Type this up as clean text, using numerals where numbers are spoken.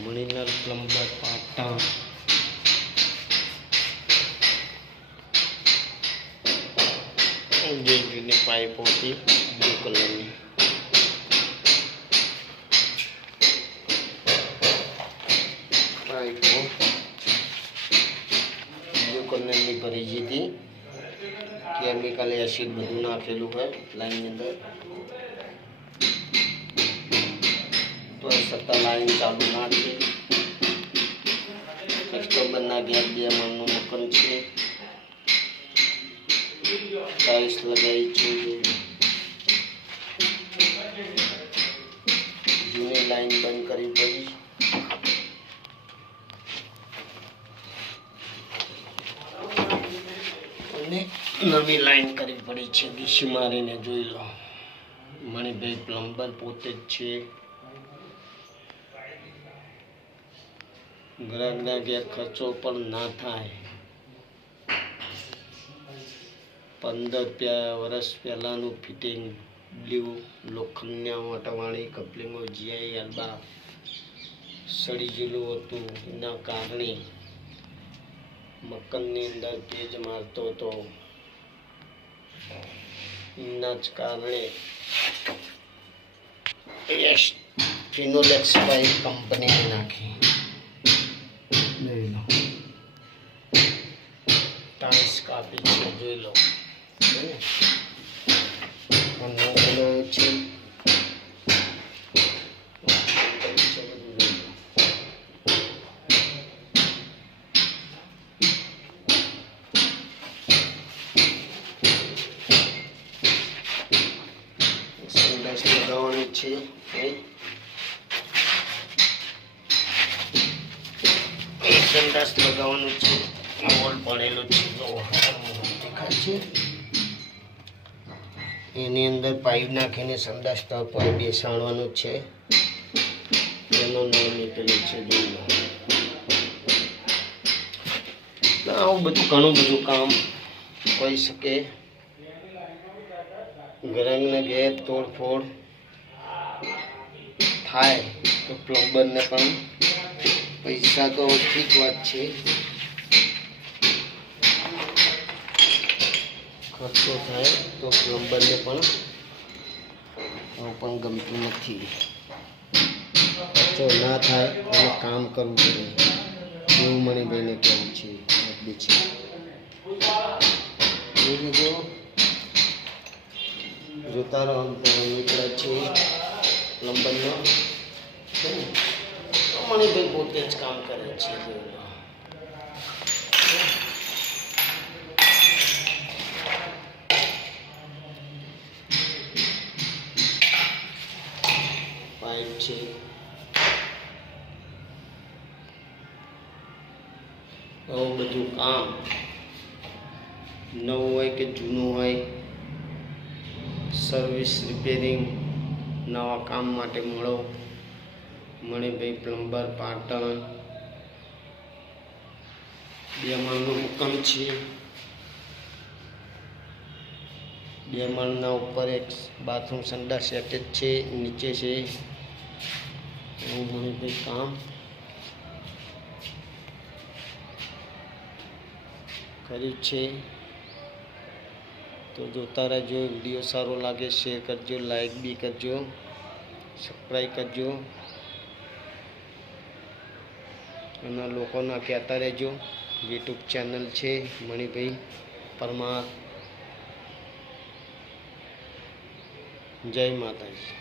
Manilal plumber Patan. જૂની પાઇપો હતી blue કલરની. પાઇપો બ્લુ કલરની ભરી હતી. કેમિકલ એસિડ બધું નાખેલું હોય લાઈનની અંદર. તો છતાં લાઈન ચાલુ ના થઈ. કસ્ટમરના ઘેર 2 માળનું મકાન છે. ટાઇલ્સ લગાવી છે. જૂની લાઈન બંધ કરવી પડી અને નવી લાઈન કરવી પડી છે. ડીસી મારીને જોઈ લો. મણિભાઈ પ્લમ્બર પોતે જ છે. ગ્રાહકના ઘેર ખર્ચો પણ ના થાય. 15 વર્ષ પહેલાંનું ફિટિંગ બ્લુ લોખંડના વાટાવાળી કપલિંગો જીઆઈ એલ્બા સડી ગયેલું હતું. એના કારણે મકાનની અંદર ભેજ મારતો હતો. એના જ કારણે ફિનોલેક્સ પાઇપ કંપનીએ નાખી. ટાઇલ્સ કાપી છે જોઈ લો. છે સંડાસ લગાવવાનું છે. સંડાસ લગાવવાનું છે. હોલ પડેલો છે દેખાય છે. એની અંદર પાઇપ નાખીને સંડાસ ટપ પર બેસાડવાનું છે. એનો નામ નીકળે છે. આવું બધું ઘણું બધું કામ હોઈ શકે. ગ્રાહકના ઘેર તોડફોડ થાય તો પ્લમ્બરને પણ પૈસા તો ઠીક વાત છે. ખર્ચો થાય તો પ્લમ્બરને પણ ગમતું નથી. ખર્ચો ના થાય એને કામ કરવું પડે એવું મણિભાઈને કહેવું છે. જોતા રહો નીકળે છે પ્લમ્બરનો. મણિભાઈ પોતે જ કામ કરે છે. પાઇપ છે. આવું બધું કામ નવું હોય કે જૂનું હોય, સર્વિસ રિપેરિંગ નવા કામ માટે મળો મણિભાઈ પ્લમ્બર પાટણ. 2 માળનું મકાન છે. 2 માળના ઉપર એક બાથરૂમ સંડાસ એટેચ છે. નીચે છે. એવું મણિભાઈ કામ કર્યું છે. તો જોતા રહેજો. વિડીયો સારો લાગે શેર કરજો, લાઈક બી કરજો, સબસ્ક્રાઈબ કરજો અને લોકોના કહેતા રહેજો. યુટ્યુબ ચેનલ છે મણિભાઈ પરમાર. જય માતાજી.